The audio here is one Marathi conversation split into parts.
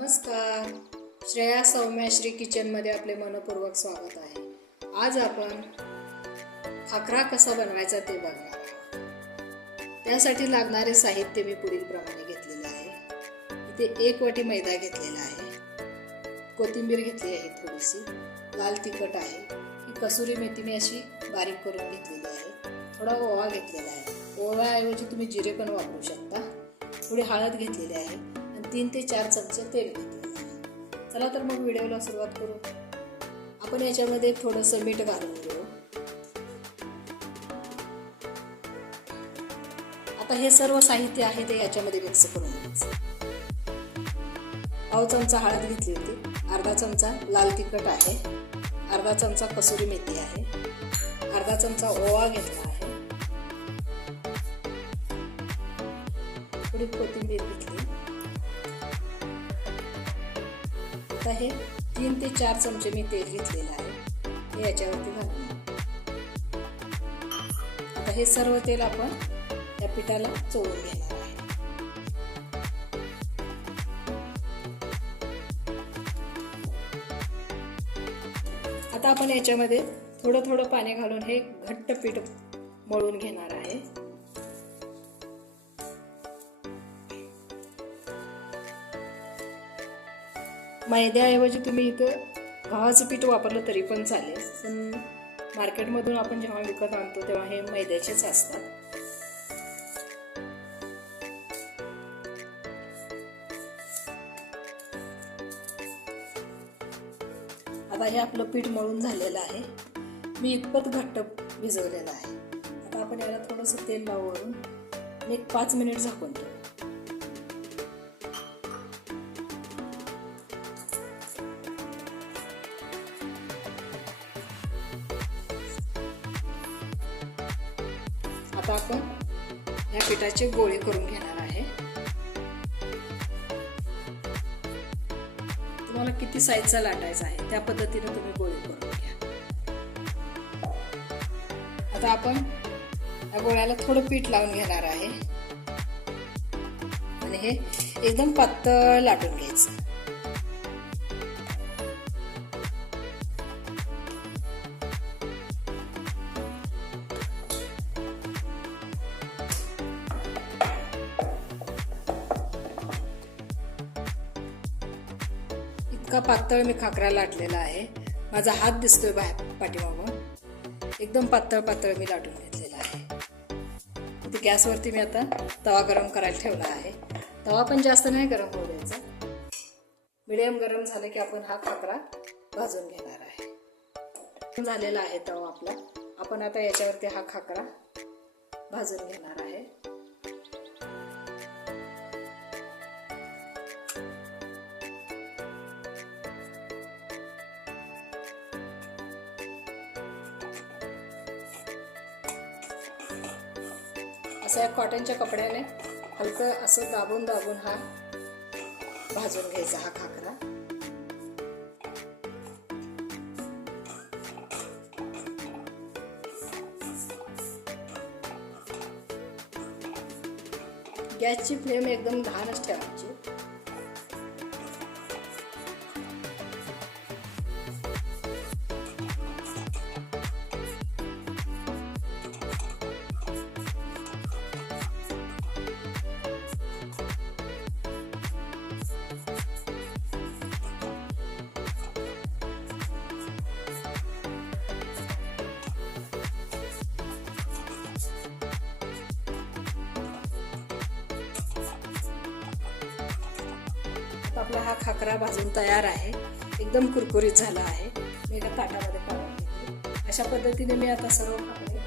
नमस्कार. श्रेया सौम्याश्री किचनमध्ये आपले मनपूर्वक स्वागत आहे. आज आपण खाकरा कसा बनवायचा ते बघणार त्यासाठी लागणारे साहित्य मी पुढील प्रमाणे घेतलेले आहे. इथे एक वाटी मैदा घेतलेला आहे. कोथिंबीर घेतली आहे थोडीशी. लाल तिखट आहे. ही कसुरी मेथी मी अशी बारीक करून घेतलेली आहे. थोडा ओवा घेतलेला आहे. ओव्याऐवजी तुम्ही जिरे पण वापरू शकता. थोडी हळद घेतलेली आहे. तीन ते चार चमचे तेल घेतलेलं चला तर मग व्हिडिओला सुरुवात करू. आपण याच्यामध्ये थोडंसं मीठ घालून घेऊ. आता हे सर्व साहित्य आहे ते याच्यामध्ये मिक्स करून घ्यायचं. पाव चमचा हळद घेतली होती. अर्धा चमचा लाल तिखट आहे. अर्धा चमचा कसुरी मेथी आहे. अर्धा चमचा ओवा घेतला आहे. थोडी कोथिंबीर घेतली. आता हे तीन ते चार चमचे मी तेल घेतलेलं आहे. हे याच्यावरती घालून. आता हे सर्व तेल आपण या पिठाला चोळून घेणार आहे. आता आपण याच्यामध्ये थोडं थोडं पाणी घालून हे घट्ट पीठ मळून घेणार आहे. मैद्याऐवजी तुम्ही इथं गव्हाचं पीठ वापरलं तरी पण चालेल. पण मार्केटमधून आपण जेव्हा विकत आणतो तेव्हा हे मैद्याचेच असतात. आता हे आपलं पीठ मळून झालेलं आहे. मी इतपत घट्ट भिजवलेलं आहे. आता आपण याला थोडंसं तेल लावून एक पाच मिनिट झाकून ठेवू. आता आपण या पिठाचे गोळे करून घेणार आहे. तुम्हाला किती साईजचा लाटायचा आहे त्या पद्धतीने तुम्ही गोळे करून घ्या. आता आपण या गोळ्याला थोडं पीठ लावून घेणार आहे. आणि हे एकदम पातळ लाटून घ्यायचं. इतका पातळ मी खाकरा लाटलेला आहे. माझा हात दिसतोय बाहेर पाठीमागून. एकदम पातळ पातळ मी लाटून घेतलेला आहे. ते गॅसवरती मी आता तवा गरम करायला ठेवला आहे. तवा पण जास्त नाही गरम होऊ द्यायचा. मिडियम गरम झालं की आपण हा खाकरा भाजून घेणार आहे. झालेला आहे तवा आपला. आपण आता याच्यावरती हा खाकरा भाजून घेणार आहे. असं या कॉटनच्या कपड्याने हलकं असं दाबून दाबून हा भाजून घ्यायचा हा खाकरा. गॅसची फ्लेम एकदम लहानच ठेवायची. आपला हा खाकरा भाजून तयार आहे. एकदम कुरकुरीत झाला आहे. मी एका ताटामध्ये काढून घेते. अशा पद्धतीने मी आता सर्व खाकरे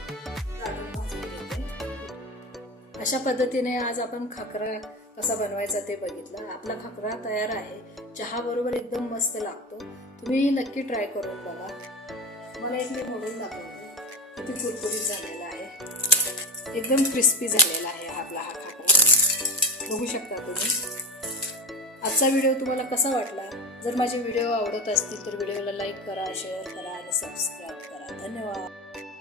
काढून भाजून घेते. अशा पद्धतीने आज आपण खाकरा कसा बनवायचा ते बघितलं. आपला खाकरा तयार आहे. चहाबरोबर एकदम मस्त लागतो. तुम्ही नक्की ट्राय करून बघा. मला एक मी म्हणून दाखवते. किती कुरकुरीत झालेला आहे. एकदम क्रिस्पी झालेला आहे आपला हा खाकरा. बघू शकता तुम्ही. आजचा व्हिडिओ तुम्हाला कसा वाटला? जर माझे व्हिडिओ आवडत असतील तर व्हिडिओला लाईक करा शेअर करा आणि सबस्क्राईब करा. धन्यवाद.